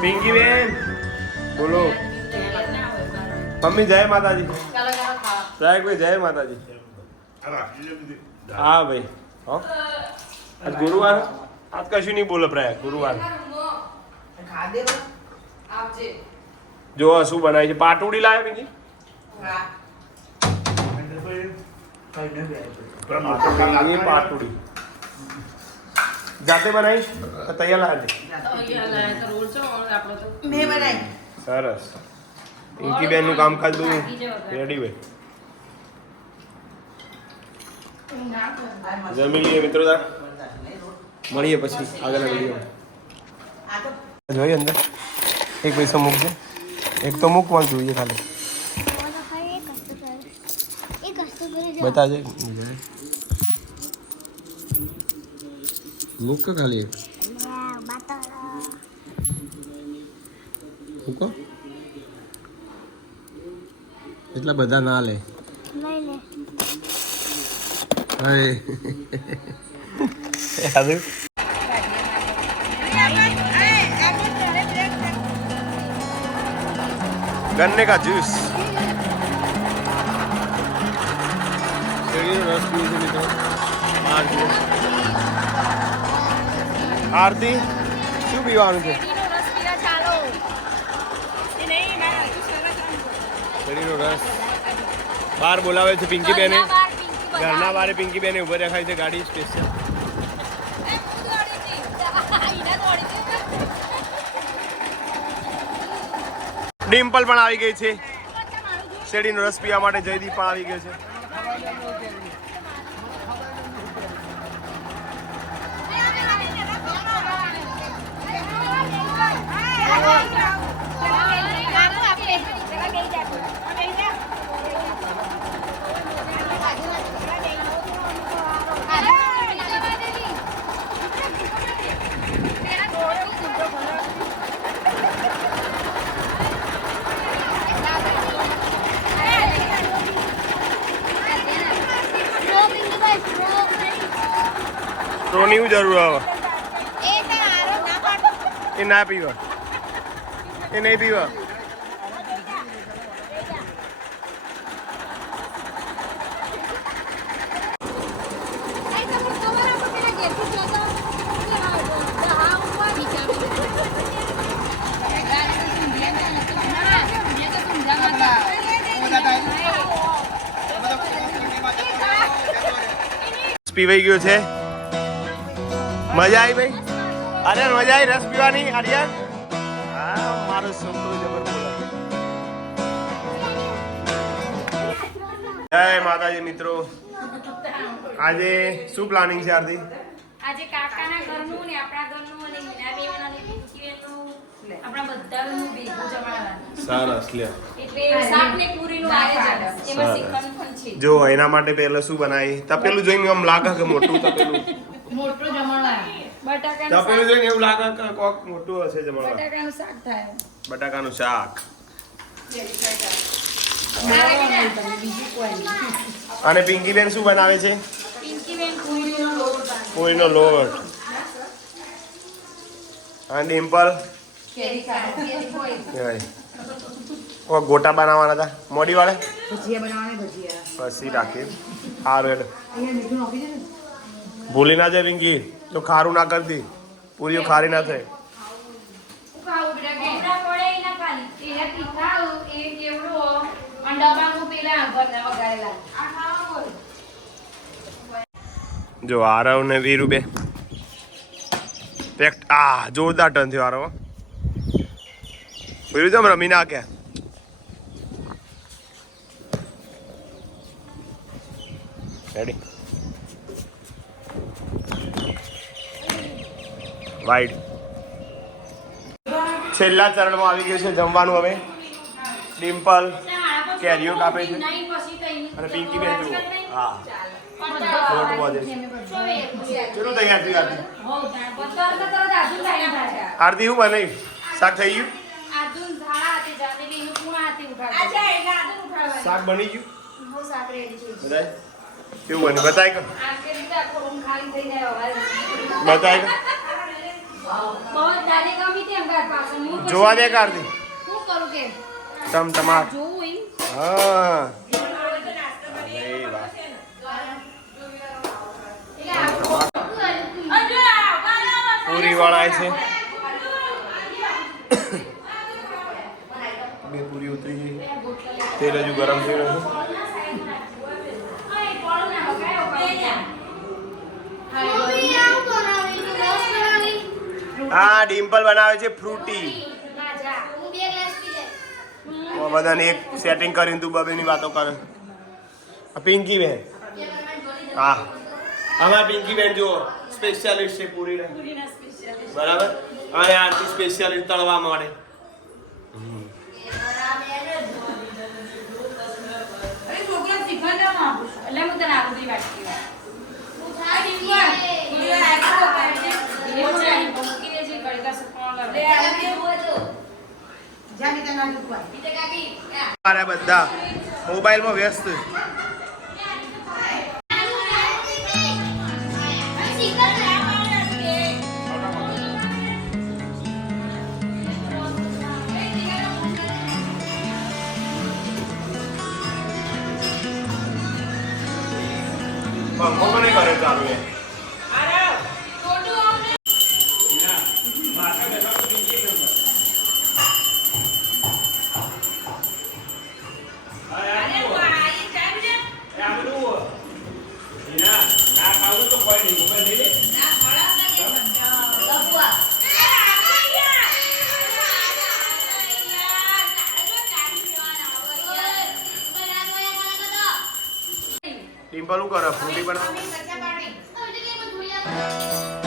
પિંકી બેન બોલો. મમ્મી જય માતાજી. સાહેબ ભાઈ જય માતાજી. હા ભાઈ. હો. આજ ગુરુવાર? આજ કશું નહીં બોલો પ્રયાગ ગુરુવાર. જો શું બનાવી છે? પાટુડી લાવે બીજી પાટુડી. જાતે બનાવી કે તૈયાર લાવે મેં બનાવી સરસ. પિંકી બેનનું કામકાજ બધું રેડી હોય. જમી લઈએ મિત્રો મળીએ પછી આગળના વીડિયો જોઈએ અંદર. એક પૈસા મૂકજે. એક તો મૂકવાનું જોઈએ ખાલી. બતાજે. મૂક કે ખાલી એક મૂકો એટલા બધા ના લે હાય યાદ गन्ने का जूस શેરડીનો રસ પીવું આરતી શું પીવાનું છે? શેરડીનો રસ બહાર બોલાવે છે પિંકી બેને ઘરના બારે પિંકી બેને ઊભા દેખાય છે ગાડી સ્પેશિયલ ડિમ્પલ પણ આવી ગઈ છે. શેરડીનો રસ પીવા માટે જયદીપ પણ આવી ગયો છે. હું જરૂર આવે? એ ના પીવા. એ નહીં પીવા. પીવાઈ ગયો છે? મજા આવી ભાઈ? અરે મજા આવી રસ પીવાની આર્યન? હા મારો સંતો જબર બોલે. જય માતાજી મિત્રો. આજે શું પ્લાનિંગ છે આરતી? આજે કાકાના ઘરનું ને આપણા ઘરનું અને મીનાબેન અને પિંકીબેનનું આપણા બધાનું ભેગું જમાડવાનું. સરસ લ્યો. એટલે શાક ને પૂરીનું આયોજન એમાં શ્રીખંડ પણ છે. જો એના માટે પહેલા શું બનાવી? તપેલું જોઈને આમ લાગે કે મોટું તપેલું? મોટું બટાકાનું શાક. જોઈને એવું લાગે કે કોક મોટું હશે જમણવાર બટાકાનું શાક થાય. બટાકાનું શાક. અને પિંકીબેન શું બનાવે છે? પૂરીનો લોટ બાંધે. પૂરીનો લોટ. અને ડિમ્પલ? ગોટા બનાવવાના હતા? મોડી વાળે ભજીયા બનાવવાના ભજીયા. પછી રાખી સારું એટલે ભૂલી ના જાય પિંકી તો ખારું ના કરતી, પૂરીઓ ખારી ના થાય. જો આરવ ને વીરુ બે. આ, જોરદાર ટર્ન થયો આરવ વીરુ જમ રમી નાખે રેડી વાઈડ છેલ્લા ચરણમાં આવી ગયું છે જમવાનું હવે. ડિમ્પલ, કેરીઓ કાપે છે. અને પિંકી બેન જુઓ. હા. છે. કેટલું તૈયાર થયું આરતી. આરતી શું બને શાક થઈ ગયું. શાક બની ગયું? કેવું બન્યું? બતાય કે. બતાય કે. જોવા દે કારથી શું કરું કે? તમ તમાર. હા પૂરી વાળા છે. બે પૂરી ઉતરી ગઈ. તેલ હજુ ગરમ થઈ રહ્યું છે. આ ડિમ્પલ બનાવે છે ફ્રૂટી. બધાને એક સેટિંગ કરીને તું બબેની વાતો કરે. આ પિંકી બેન. હા. અમારા પિંકી બેન જુઓ સ્પેશિયાલિસ્ટ છે પૂરી બરાબર? અને આરતી સ્પેશિયાલિસ્ટ તળવા મળે એટલે હું તને આવું બધી વાત કહેવાય. એ પોતાની ભૂખીને જે કડકા સુકવવાનો લાવે. જાની તને ના દુખવા મારા બધા. મોબાઈલમાં વ્યસ્ત. પંખો નહીં કરે ચાલુ એ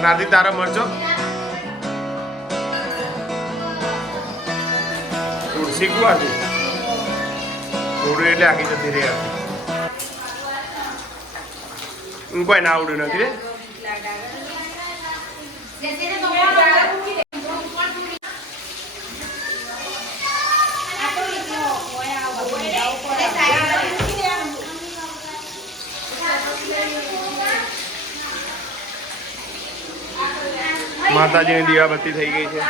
અને આરતી તારા મરચો તુલસી કુ આરતી થોડું એટલે આગી જતી રહી આરતી હું કોઈ ના આવડ્યું નથી રે. માતાજીની દીવાબત્તી થઈ ગઈ છે.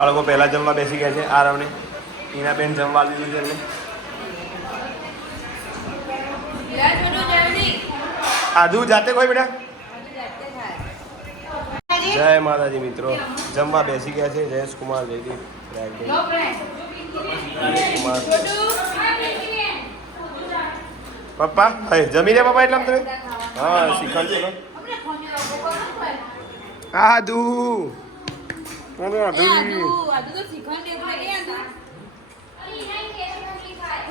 બાળકો પહેલા જમવા બેસી ગયા છે. આરામને એના બેન જમવા લીધું છે એમને. આધુ જાતે કોઈ બેટા? જય માતાજી મિત્રો. જમવા બેસી ગયા છે. જયેશ કુમાર જયદીપ કુમાર. પપ્પા હે જમી રે પપ્પા એટલા તમે હા શીખવાડ ચલો. આધુ.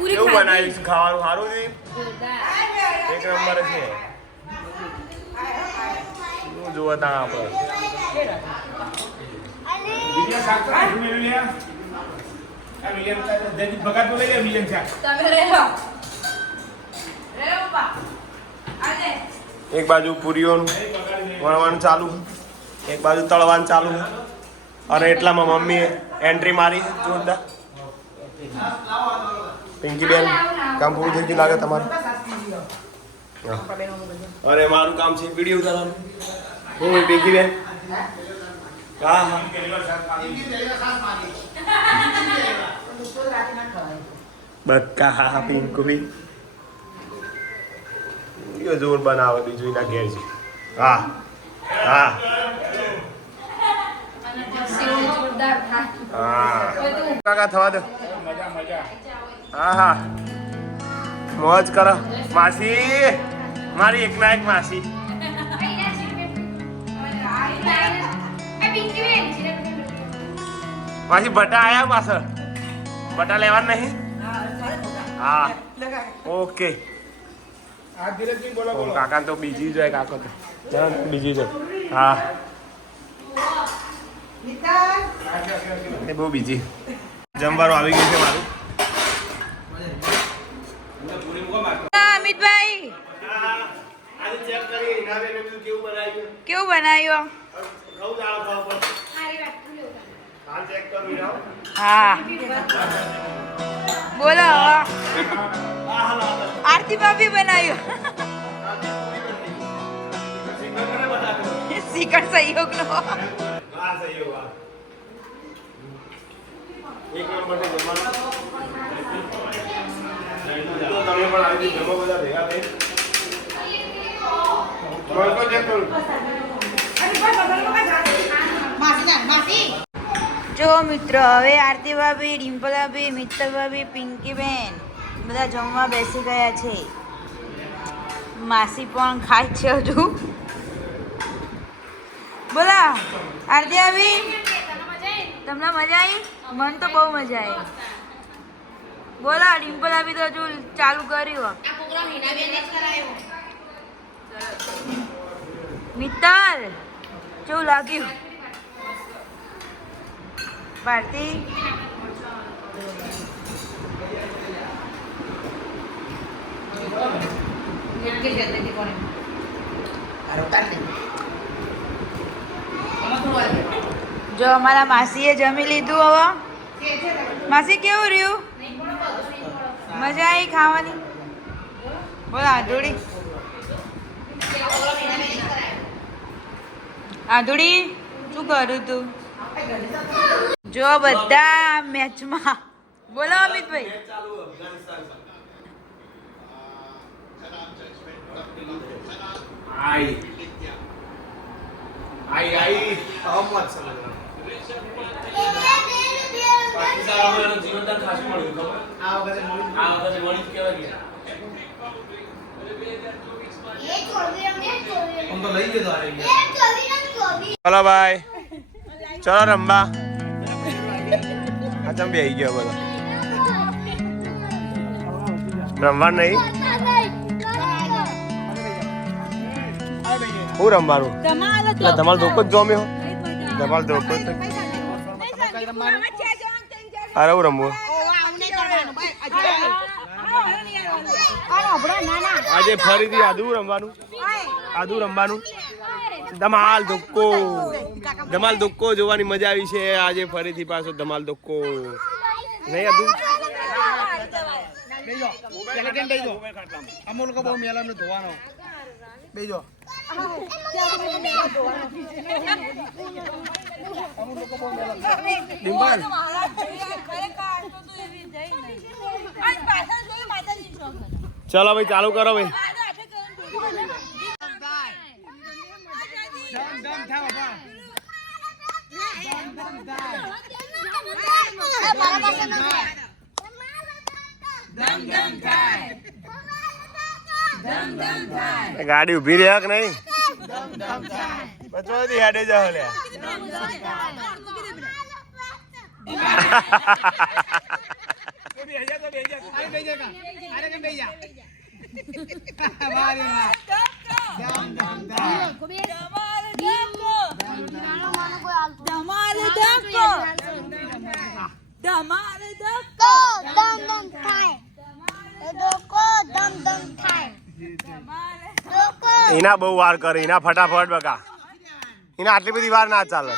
કેવું બનાવીશ ખાવાનું સારું છે? એક નંબર છે. જોવા તા. એક બાજુ પૂરીઓનું વણવાનું ચાલુ એક બાજુ તળવાનું ચાલુ અને એટલામાં મમ્મીએ એન્ટ્રી મારી જોરદાર. પિંકી બેન કામ પૂરું થઈ ગયું લાગે તમારું. અરે મારું કામ છે વીડિયો ઉતારવાનું. હું પિંકી બેન. હા હા. બકા હા હા પિંકુ બી. યો જોર બનાવે બીજું એના ઘેર છે હા. હા કાકા થવા દો. મજા મજા. હા હા. મોજ કરો. માસી મારી એક ના એક માસી. માસી બટા આયા પાછળ? બટા લેવા નહીં? હા. ઓકે. કાકા તો બીજી જાય કાકો તો. બીજી જાય હા. એ બહુ બીજી. જમવાનું આવી ગયું છે મારું પૂરી મૂકો મારતો અમિતભાઈ? કેવું બનાવ્યું? હા. બોલો. આરતી ભાભી બનાવ્યું. શિખર સહયોગ નો એક નંબર તમે પણ આવી જમો બધા ભેગા થઈ મળતો ચેક જો મિત્રો, હવે આરતી ભાભી ડિમ્પલ ભાભી મિત્તલ ભાભી પિંકી બેન બધા જમવા બેસી ગયા છે. માસી પણ ખાય છે હજુ. બોલા આરતી ભાભી તમને મજા આવી? મને તો બહુ મજા આવી. બોલા ડિમ્પલ આવી તો હજુ ચાલુ કર્યું મિત્તલ કેવું લાગ્યું? ભારતી જો અમારા માસીએ જમી લીધું હવે માસી કેવું રહ્યું? મજા આવી ખાવાની? બોલ આધુડી આધુડી શું કરું તું? જો બધા મેચમાં. બોલો અમિતભાઈ. આઈ. આઈ આઈ. અહમદ સલગ જીવનદાન ખાસું મળ્યું ખબર? આ વખતે મળી આ વખતે મળી જ કેવા ગયા આમ તો લઈ ગયો તો ચલો ભાઈ. ચલો રમવા આચમ બે આવી ગયો બધો. રમવા નહીં? હું રમવાનું? એટલે તમારો ધોકો જ ગમ્યો તમારો ધોકો જ અરે હું રમવું. આજે ફરીથી આદુ રમવાનું. આદુ રમવાનું. ધમાલ ધોક્કો. ધમાલ ધોક્કો જોવાની મજા આવી છે. આજે ફરીથી પાછો ધમાલ ધોક્કો. નહીં આદુ? અમુલ કો બહુ મેલાનો ધોવાનો. બેજો ડિમ્પલ ચલો ભાઈ ચાલુ કરો ભાઈ. ગાડી ઊભી રહ્યા કે નહીં? બચવાથી હેડે જાવ લે ધમાલ બેહી જા તો બેહી જા અરે બેજા કા અરે કે બેજા મારી માં એના બહુ વાર કરે એના ફટાફટ બકા. એના આટલી બધી વાર ના ચાલે.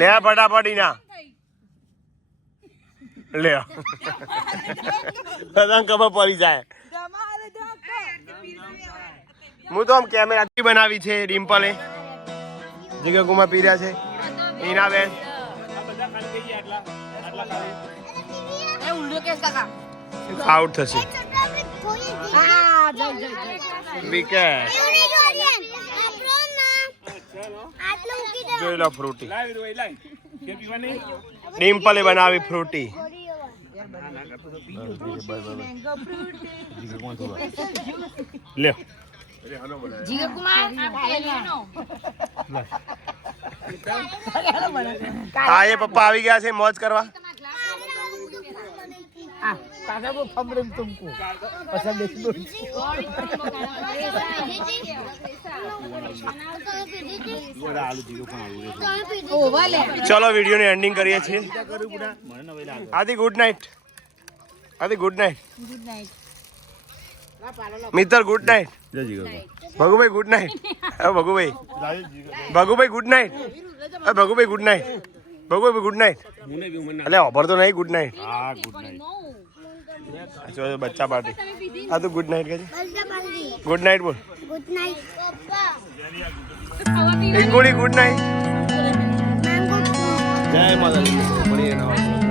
લે ફટાફટ એના લે. બધાને ખબર પડી જાય. હું તો આમ કેમેરા બનાવી છે ડિમ્પલે જગ્યા ગુમા પીર્યા છે. એના બેન. આટલા ખાલી આઉટ થશે. વિકેટ. જોઈ લો ફ્રૂટી. ડિમ્પલે બનાવી ફ્રૂટી. લ્યો. હા એ પપ્પા આવી ગયા છે મોજ કરવા. કો ફમરેમ તુમકો પસંદ દેખ દો ચલો વિડીયોની એન્ડિંગ કરીએ છીએ. Adi good night Adi good night good night મિત્ર good night Bhagubhai good night Bhagubhai. Bhagubhai good night Bhagubhai good night Bhagubhai good night એટલે ઓફર તો નહીં ગુડ નાઇટ જો બચ્ચા પાર્ટી આ તો ગુડ નાઇટ કહેજે ગુડ નાઇટ બોલ ગુડ નાઇટ ગુડ નાઇટ જય માતાજી